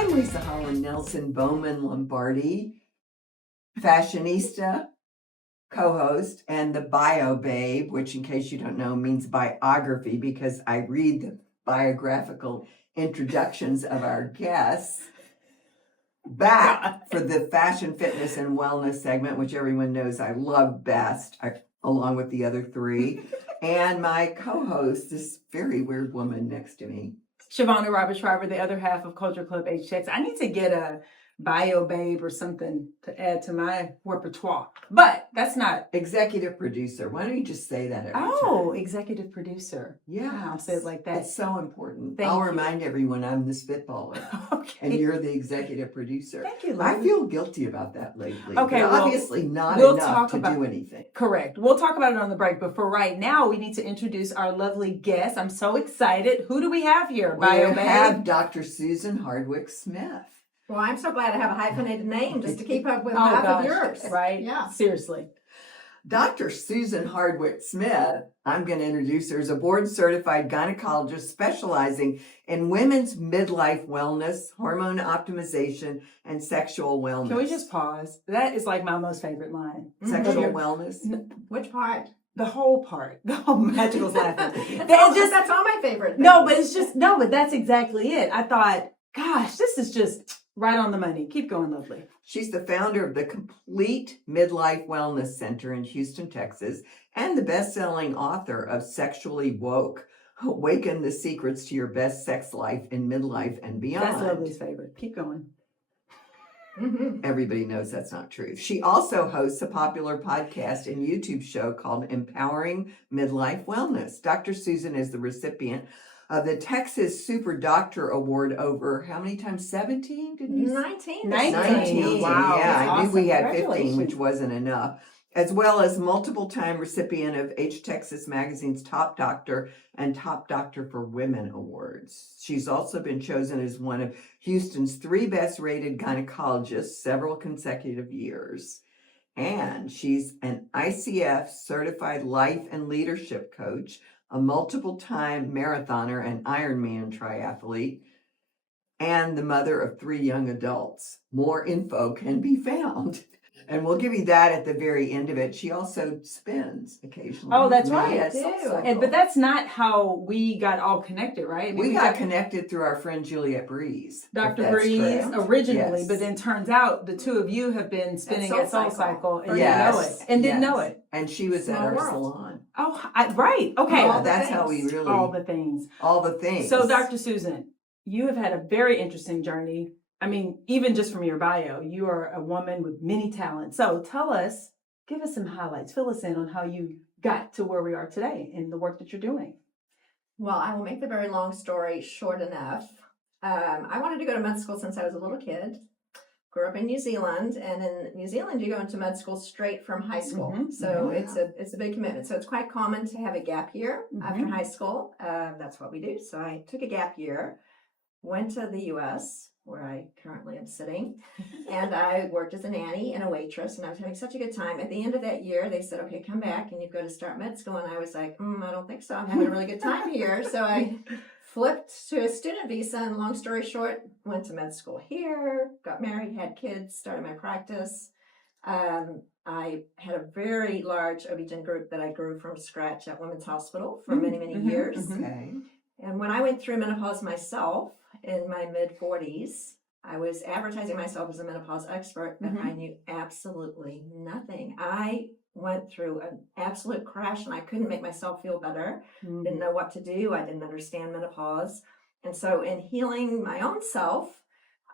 I'm Leisa Holland-Nelson Bowman Lombardi, fashionista, co-host, and the bio babe, which in case you don't know means biography because I read the biographical introductions of our guests back for the fashion, fitness, and wellness segment, which everyone knows I love best, along with the other three. And my co-host, this very weird woman next to me. Shavonnah Schreiber, the other half of Culture Club HTX. I need to get a bio babe or something to add to my repertoire, but that's not Executive producer. Why don't you just say that every time? Oh, executive producer. Yeah, I'll say it like that. It's so important. Thank I'll you. remind everyone I'm the spitballer. Okay. And you're the executive producer. Thank you, I Lily. feel guilty about that lately. Okay, but well, obviously not we'll enough talk to about- do anything. Correct. We'll talk about it on the break, but for right now, we need to introduce our lovely guest. I'm so excited. Who do we have here? We Bio have babe? Dr. Susan Hardwick-Smith. Well, I'm so glad I have a hyphenated name just to keep up with Oh, half gosh. of yours. Right? Yeah. Seriously. Dr. Susan Hardwick-Smith, I'm going to introduce her as a board-certified gynecologist specializing in women's midlife wellness, hormone optimization, and sexual wellness. Can we just pause? That is like my most favorite line. Sexual Mhm. wellness? Which part? The whole part. The whole magical's laughing. That's all my favorite. No, things. but that's exactly it. I thought, gosh, this is just right on the money. Keep going, lovely. She's the founder of the Complete Midlife Wellness Center in Houston, Texas, and the best-selling author of Sexually Woke, Awaken the Secrets to Your Best Sex Life in Midlife and Beyond. That's lovely's favorite. Keep going. Mhm. Everybody knows that's not true. She also hosts a popular podcast and YouTube show called Empowering Midlife Wellness. Dr. Susan is the recipient of the Texas Super Doctor Award over how many times? 17? Didn't you say? 19. 19. Yeah, Wow, that's I knew we awesome. had 15, which Congratulations. wasn't enough. As well as multiple-time recipient of H Texas Magazine's Top Doctor and Top Doctor for Women awards. She's also been chosen as one of Houston's 3 best-rated gynecologists several consecutive years. And she's an ICF certified life and leadership coach, a multiple-time marathoner and Ironman triathlete, and the mother of 3 young adults. More info can be found. And we'll give you that at the very end of it. She also spins occasionally. Oh, that's right. Yes, I do. And, but that's not how we got all connected, right? I mean, we got connected through our friend Juliet Breeze. if Dr. that's Breeze correct. originally, Yes. but then turns out the two of you have been spinning at Soul Cycle and Yes, didn't know it. And didn't yes. know it. And she was at Small our world. salon. Oh, right. Okay. Oh, All the that's how we things. really, All the things. all the things. So, Dr. Susan, you have had a very interesting journey. I mean, even just from your bio, you are a woman with many talents. So tell us, give us some highlights, fill us in on how you got to where we are today and the work that you're doing. Well, I will make the very long story short enough. I wanted to go to med school since I was a little kid. Grew up in New Zealand, and in New Zealand, you go into med school straight from high school. Mhm. So Yeah. it's a big commitment. So it's quite common to have a gap year after high school. That's what we do. So I took a gap year, went to the U.S., where I currently am sitting, and I worked as a nanny and a waitress, and I was having such a good time. At the end of that year, they said, okay, come back and you've got to start med school. And I was like, I don't think so. I'm having a really good time here. So I flipped to a student visa, and long story short, went to med school here, got married, had kids, started my practice. I had a very large OB-GYN group that I grew from scratch at Women's Hospital for many, many Mhm, years. mhm. Okay. And when I went through menopause myself in my mid-40s, I was advertising myself as a menopause expert, but I knew absolutely nothing. I went through an absolute crash and I couldn't make myself feel better. Didn't know what to do. I didn't understand menopause. And so in healing my own self,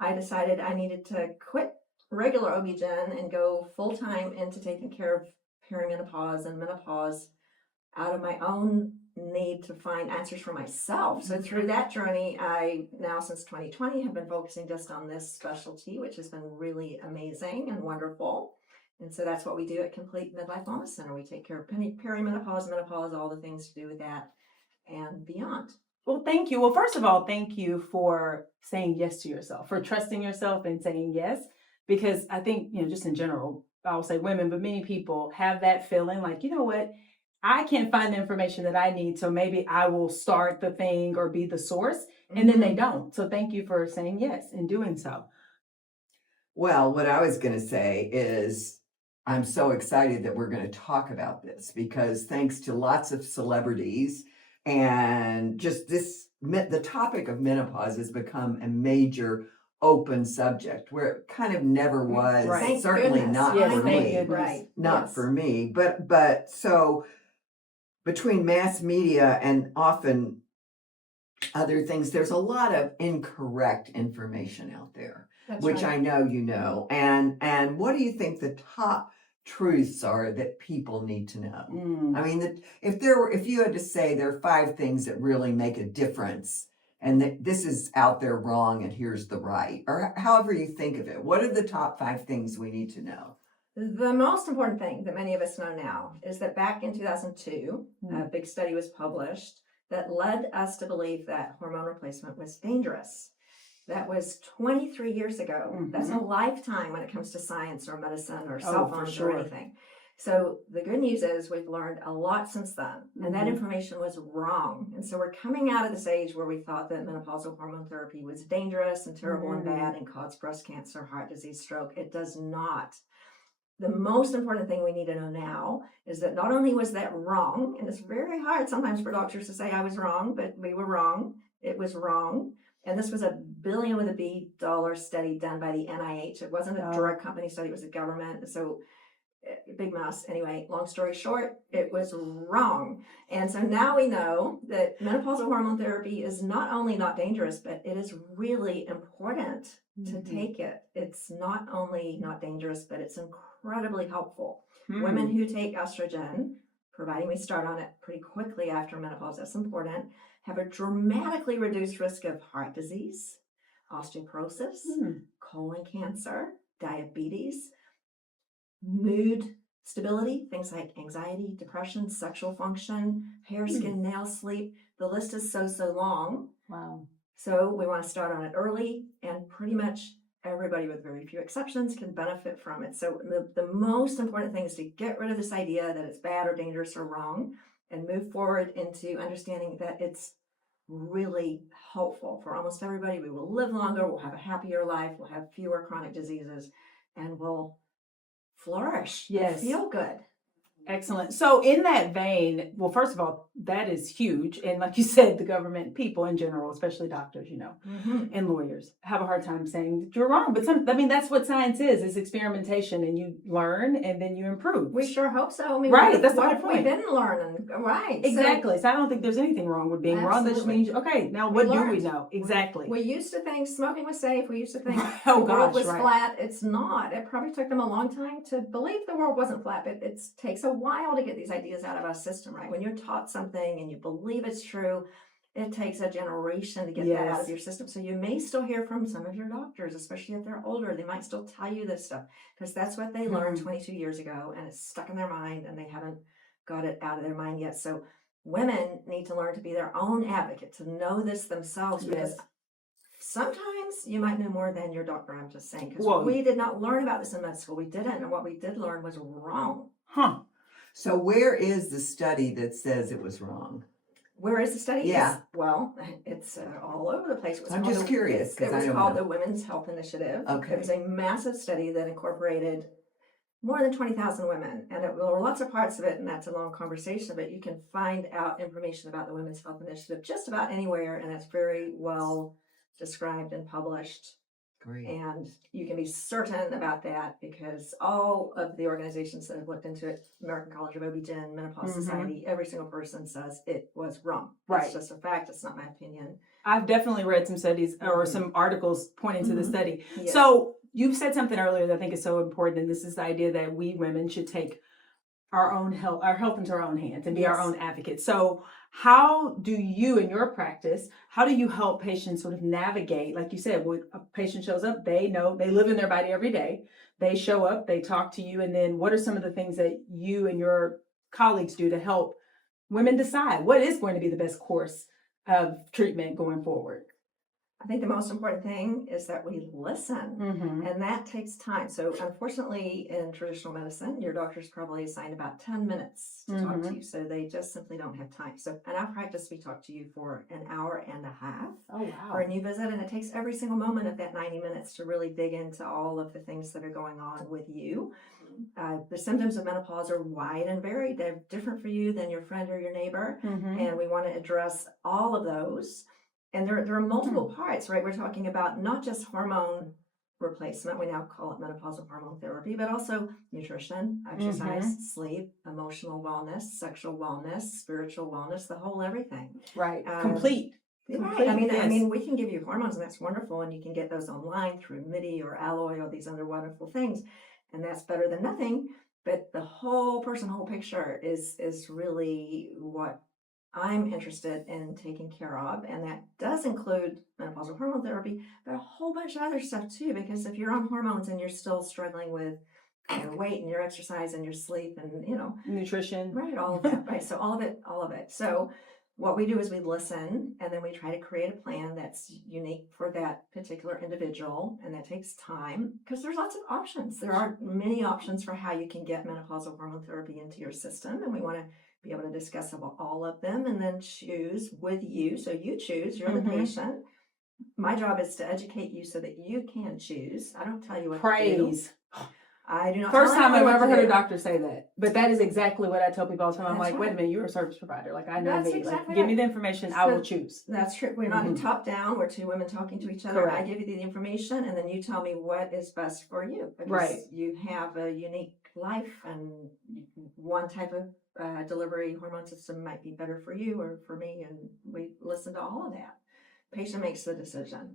I decided I needed to quit regular OB-GYN and go full-time into taking care of perimenopause and menopause out of my own need to find answers for myself. So through that journey, I now since 2020 have been focusing just on this specialty, which has been really amazing and wonderful. And so that's what we do at Complete Midlife Wellness Center. We take care of perimenopause, menopause, all the things to do with that and beyond. Well, thank you. Well, first of all, thank you for saying yes to yourself, for trusting yourself and saying yes, because I think, just in general, I'll say women, but many people have that feeling like, you know what, I can't find the information that I need, so maybe I will start the thing or be the source. and then they don't. So thank you for saying yes and doing so. Well, what I was going to say is I'm so excited that we're going to talk about this because thanks to lots of celebrities and just the topic of menopause has become a major open subject where it kind of never was. Right. Thank Certainly goodness. not Yes, for thank me. goodness. Right. Not Yes. for me. But so between mass media and often other things, there's a lot of incorrect information out there, That's which right. I know you know. And what do you think the top truths are that people need to know? Mm. I mean, if you had to say there are 5 things that really make a difference, and that this is out there wrong, and here's the right, or however you think of it, what are the top 5 things we need to know? The most important thing that many of us know now is that back in 2002, a big study was published that led us to believe that hormone replacement was dangerous. That was 23 years ago. Mhm. That's a lifetime when it comes to science or medicine or Oh, cell for phones sure. or anything. So the good news is we've learned a lot since then, and that Mhm. information was wrong. And so we're coming out of this age where we thought that menopausal hormone therapy was dangerous and terrible and bad and caused breast cancer, heart disease, stroke. It does not. The most important thing we need to know now is that not only was that wrong, and it's very hard sometimes for doctors to say I was wrong, but we were wrong. It was wrong. And this was a billion with a B dollar study done by the NIH. It wasn't a drug company study, it was a government. So big mess. Anyway, long story short, it was wrong. And so now we know that menopausal hormone therapy is not only not dangerous, but it is really important to take it. It's not only not dangerous, but it's incredibly helpful. Women who take estrogen, providing we start on it pretty quickly after menopause, that's important, have a dramatically reduced risk of heart disease, osteoporosis, colon cancer, diabetes, mood stability, things like anxiety, depression, sexual function, hair, skin, nail, sleep. The list is so long. Wow. So we want to start on it early, and pretty much everybody, with very few exceptions, can benefit from it. So the most important thing is to get rid of this idea that it's bad or dangerous or wrong and move forward into understanding that it's really helpful for almost everybody. We will live longer, we'll have a happier life, we'll have fewer chronic diseases, and we'll flourish. Yes. Feel good. Excellent. So in that vein, well, first of all, that is huge. And like you said, the government, people in general, especially doctors, and lawyers have a hard time saying that you're wrong. But that's what science is experimentation, and you learn and then you improve. We sure hope so. I mean, Right, that's the what whole if we point. didn't learn? Right. Exactly. So I don't think there's anything wrong with being wrong. That just Absolutely. means, okay, now We what do we learned. know? Exactly. We used to think smoking was safe. We used to think Oh, the world gosh, was right. flat. It's not. It probably took them a long time to believe the world wasn't flat, but it takes a while to get these ideas out of our system, right? When you're taught something and you believe it's true, it takes a generation to get that out of your system. So you may still hear from some of your doctors, especially if they're older. They might still tell you this stuff because that's what they learned 22 years ago, and it's stuck in their mind, and they haven't got it out of their mind yet. So women need to learn to be their own advocate, to know this themselves, because sometimes you might know more than your doctor. I'm just saying, because we did not learn about this in med school. We didn't, and what we did learn was wrong. So where is the study that says it was wrong? Where is the study? Yeah. It's all over the place. I'm just curious. It was called the Women's Health Initiative. Okay. It was a massive study that incorporated more than 20,000 women. And there were lots of parts of it, and that's a long conversation, but you can find out information about the Women's Health Initiative just about anywhere, and it's very well described and published. Great. And you can be certain about that because all of the organizations that have looked into it, American College of OB-GYN, Menopause Society, every single person says it was wrong. Right. It's just a fact. It's not my opinion. I've definitely read some studies or some articles pointing to the study. Yes. So you said something earlier that I think is so important, and this is the idea that we women should take our health into our own hands and be our own advocates. So how do you, in your practice, how do you help patients sort of navigate? Like you said, when a patient shows up, they know, they live in their body every day. They show up, they talk to you, and then what are some of the things that you and your colleagues do to help women decide what is going to be the best course of treatment going forward? I think the most important thing is that we listen. Mm-hmm. And that takes time. So unfortunately, in traditional medicine, your doctor's probably assigned about 10 minutes to talk to you. So they just simply don't have time. So in our practice, we talk to you for an hour and a half Oh, for a wow. new visit. And it takes every single moment of that 90 minutes to really dig into all of the things that are going on with you. The symptoms of menopause are wide and varied. They're different for you than your friend or your neighbor. Mm-hmm. And we want to address all of those. And there are multiple parts, right? We're talking about not just hormone replacement, we now call it menopausal hormone therapy, but also nutrition, exercise, sleep, emotional wellness, sexual wellness, spiritual wellness, the whole everything. Right. Complete. Right. I yes. mean, we can give you hormones, and that's wonderful, and you can get those online through MIDI or Alloy or these other wonderful things, and that's better than nothing. But the whole person, whole picture is really what I'm interested in taking care of, and that does include menopausal hormone therapy, but a whole bunch of other stuff too. Because if you're on hormones and you're still struggling with your weight and your exercise and your sleep and nutrition, right, all of that, right? So all of it. So what we do is we listen, and then we try to create a plan that's unique for that particular individual, and that takes time because there's lots of options. There are many options for how you can get menopausal hormone therapy into your system, and we want to be able to discuss about all of them and then choose with you. So you choose, you're the patient. My job is to educate you so that you can choose. I don't tell you what to do. I do not. First time I've ever heard a doctor say that, but that is exactly what I tell people all the time. I'm like, wait a minute, you're a service provider. Like, I know That's me. exactly Like, give me the information, I will choose. That's true. We're not a top down. We're two women talking to each other. Correct. I give you the information, and then you tell me what is best for you. Because right. You have a unique life, and one type of delivery hormone system might be better for you or for me, and we listen to all of that. Patient makes the decision.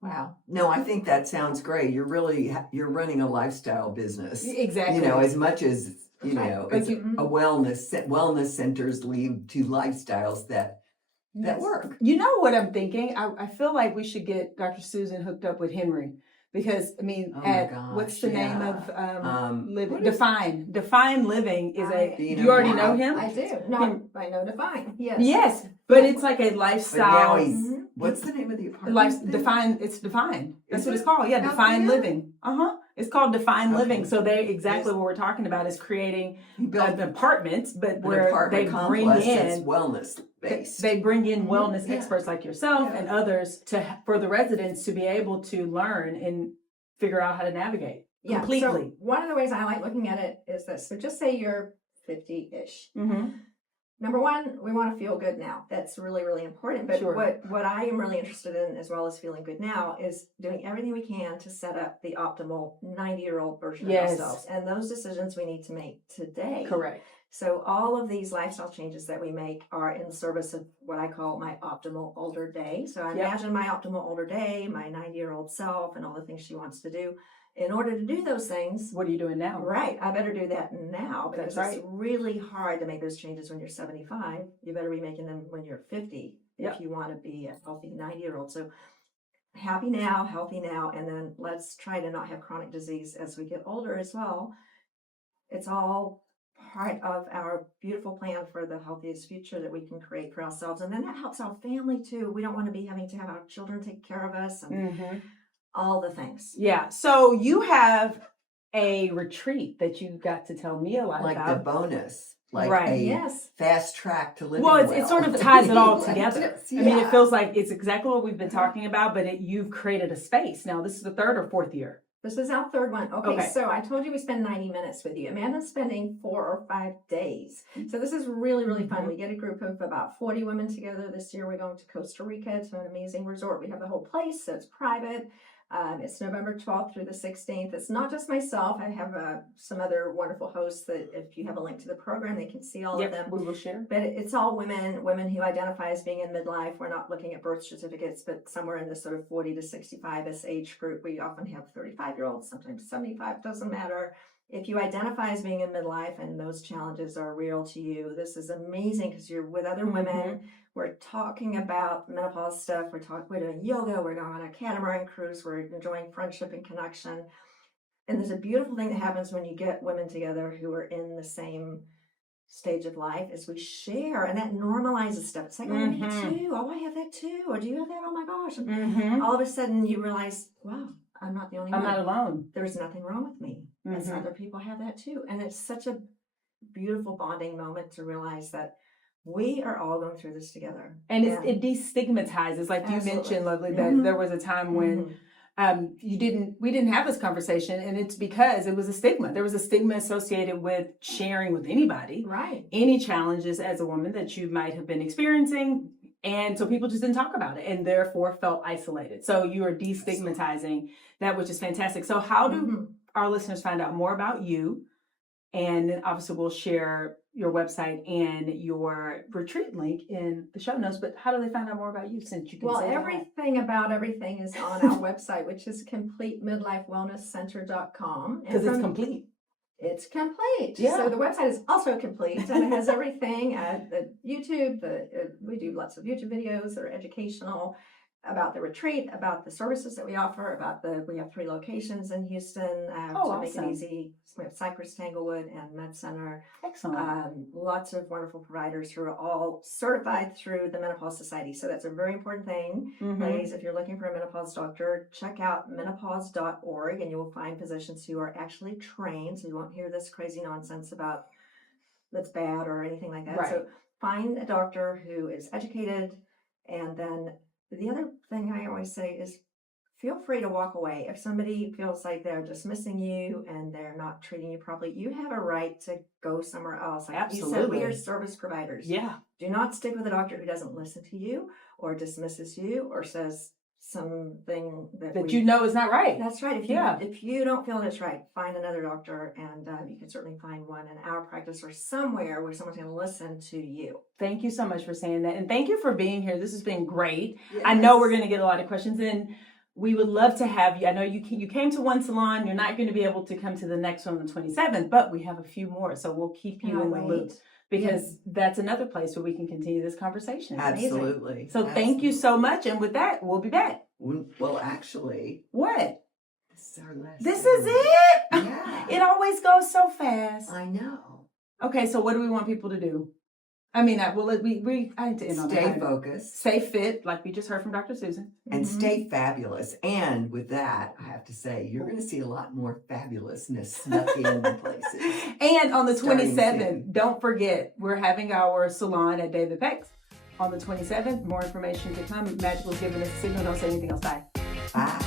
Wow. No, I think that sounds great. You're running a lifestyle business. Exactly. As much as, right. it's a wellness centers lead to lifestyles that work. You know what I'm thinking? I feel like we should get Dr. Susan hooked up with Henry. Because, I mean, what's the name of living? Define Living is do you already know him? I do. No, I know Define. Yes. Yes, but it's like a lifestyle. But now what's the name of the apartment? Define. It's Define. That's what it's called. Yeah, Define Living. It's called Define Living. So what we're talking about is creating an apartment, but where they bring in wellness based. They bring in wellness experts like yourself and others for the residents to be able to learn and figure out how to navigate completely. So one of the ways I like looking at it is this. So just say you're 50-ish. Mm-hmm. Number one, we want to feel good now. That's really, really important. But what I am really interested in, as well as feeling good now, is doing everything we can to set up the optimal 90-year-old version of ourselves. And those decisions we need to make today. Correct. So all of these lifestyle changes that we make are in service of what I call my optimal older day. So I imagine my optimal older day, my 90-year-old self, and all the things she wants to do. In order to do those things, what are you doing now? Right. I better do that now, because it's really hard to make those changes when you're 75. You better be making them when you're 50 if you want to be a healthy 90-year-old. So happy now, healthy now, and then let's try to not have chronic disease as we get older as well. It's all part of our beautiful plan for the healthiest future that we can create for ourselves. And then that helps our family too. We don't want to be having to have our children take care of us and all the things. Yeah. So you have a retreat that you got to tell me a lot about. Like the bonus. Like a fast track to living well. It sort of ties it all together. I mean, it feels like it's exactly what we've been talking about, but you've created a space. Now, this is the third or fourth year? This is our third one. Okay, so I told you we spend 90 minutes with you. Amanda's spending 4 or 5 days. So this is really, really fun. We get a group of about 40 women together. This year we're going to Costa Rica. It's an amazing resort. We have the whole place, so it's private. It's November 12th through the 16th. It's not just myself. I have some other wonderful hosts that if you have a link to the program, they can see all of them. We will share. But it's all women who identify as being in midlife. We're not looking at birth certificates, but somewhere in the sort of 40 to 65 as age group. We often have 35-year-olds, sometimes 75, doesn't matter. If you identify as being in midlife and those challenges are real to you, this is amazing because you're with other women. We're talking about menopause stuff. We're doing yoga. We're going on a catamaran cruise. We're enjoying friendship and connection. And there's a beautiful thing that happens when you get women together who are in the same stage of life is we share, and that normalizes stuff. It's like, oh, me too. Oh, I have that too. Or do you have that? Oh my gosh. And all of a sudden you realize, wow, I'm not the only one. I'm not alone. There's nothing wrong with me. And other people have that too. And it's such a beautiful bonding moment to realize that we are all going through this together. And it destigmatizes, like you mentioned, Lovely, that there was a time when we didn't have this conversation, and it's because it was a stigma. There was a stigma associated with sharing with anybody, right? Any challenges as a woman that you might have been experiencing, and so people just didn't talk about it, and therefore felt isolated. So you are destigmatizing that, which is fantastic. So how do our listeners find out more about you? And then obviously we'll share your website and your retreat link in the show notes, but how do they find out more about you, since you can say everything about everything is on our website, which is completemidlifewellnesscenter.com. Because it's complete. It's complete. Yeah. So the website is also complete, and it has everything. The YouTube, we do lots of YouTube videos that are educational about the retreat, about the services that we offer, we have 3 locations in Houston to make it easy. So we have Cypress, Tanglewood, and Med Center. Excellent. Lots of wonderful providers who are all certified through the Menopause Society. So that's a very important thing. Ladies, if you're looking for a menopause doctor, check out menopause.org, and you will find physicians who are actually trained. So you won't hear this crazy nonsense about that's bad or anything like that. Right. So find a doctor who is educated, and then the other thing I always say is feel free to walk away. If somebody feels like they're dismissing you and they're not treating you properly, you have a right to go somewhere else. Like you said, we are service providers. Yeah. Do not stick with a doctor who doesn't listen to you or dismisses you or says something that you know is not right. That's right. If you don't feel that's right, find another doctor, and you can certainly find one in our practice or somewhere where someone's going to listen to you. Thank you so much for saying that, and thank you for being here. This has been great. Yes. I know we're going to get a lot of questions, and we would love to have you. I know you came to one salon. You're not going to be able to come to the next one on the 27th, but we have a few more, so we'll keep you in the loop. Because that's another place where we can continue this conversation. Absolutely. So thank you so much. And with that, we'll be back. Well, actually. What? This is our last. This is it? Yeah. It always goes so fast. I know. Okay, so what do we want people to do? I mean, I need to end on that. Stay focused. Stay fit, like we just heard from Dr. Susan. And stay fabulous. And with that, I have to say, you're going to see a lot more fabulousness snuck in places. And on the 27th, don't forget, we're having our salon at David Peck's on the 27th. More information to come. Magical's giving us a signal. Don't say anything else. Bye. Bye.